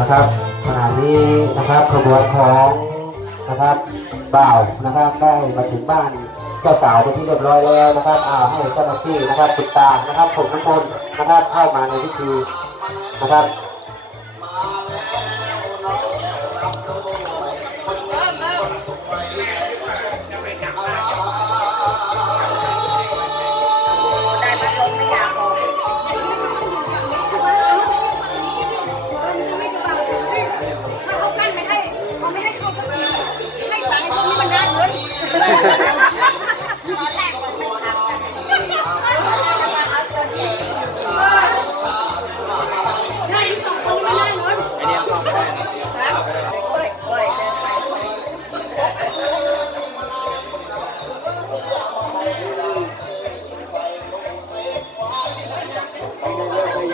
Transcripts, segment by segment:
นะครับขณะนี้นะครับขบวนของนะครับบ่าวนะครับได้มาถึงบ้านเจ้าสาวเป็นที่เรียบร้อยแล้วนะครับอ่าให้เจ้าหน้าที่นะครับติดตามนะครับผมน้ำมนต์นะครับเข้ามาในพิธีนะครับ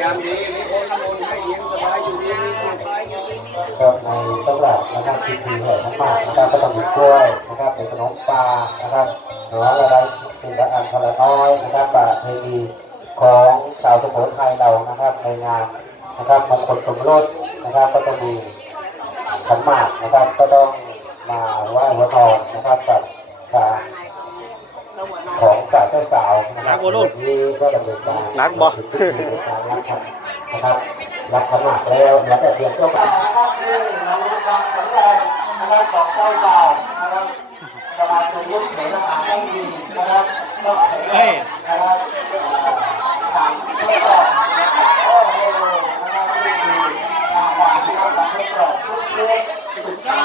ามดีมีคนน้ำมนต์ให้เย็นสบายอยู่ดีมีสุขครับในตำรับนะครับพิธีแห่ขันหมากนะครับก็ต้องมีกล้วยนะครับเป็นขนมปลานะครับหรือว่าอะไรเป็นอันพละน้อยนะครับประเพณีของชาวสุโขทัยเรานะครับในงานนะครับมงคลสมรสนะครับก็จะมีขันหมากนะครับก็ต้องมาไหว้หัวทองนะครับกับกาง นะครับนี่ก็ดำเนินการรักบ่การรักขันนะครับรักขันหมากแล้วแล้วแต่เพียงเจ้าบ่าวนะครับนี่เรารู้ความสำคัญนะครับของเจ้าบ่าวนะครับสมาชิกยุคเสนาหาให้ดีนะครับต้องแข็งแรงนะครับทางเจ้าบ่าวนะครับโอ้โหนะครับนี่คือทางฝ่ายที่เราทำให้กรอบทุกเรื่องทุกที่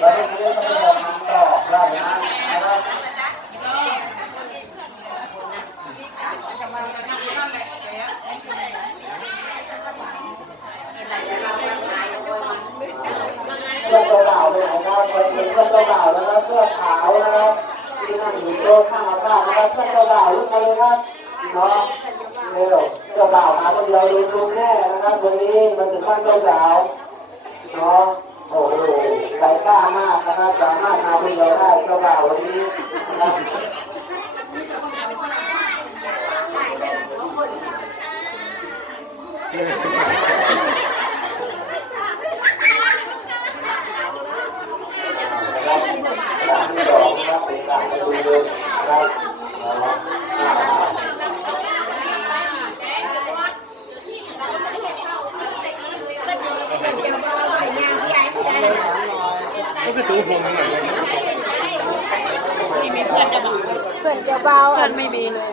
เราได้เรื่องที่เราทำต่อได้นะครับ เพื่อนเจ้าบ่าวไปไหนครับเห็นเพื่อนเจ้าบ่าวแล้วครับเสื้อขาวนะครับที่นั่งอยู่โต๊ะข้างบ้านนะครับเพื่อนเจ้าบ่าวลุกมาเลยครับเนาะเร็วเจ้าบ่าวมาคนเดียวลุกลุกแน่นะครับวันนี้มันถึงบ้นเจ้าสาวเนาะโอ้โหใจกล้ามากนะครับสามารถมาคนเดียวได้เจ้าบ่าววันนี้นะครับ ก็คือถือพวงนั่นแหละเพื่อนเจ้าบ่าวเพื่อนไม่มีเลย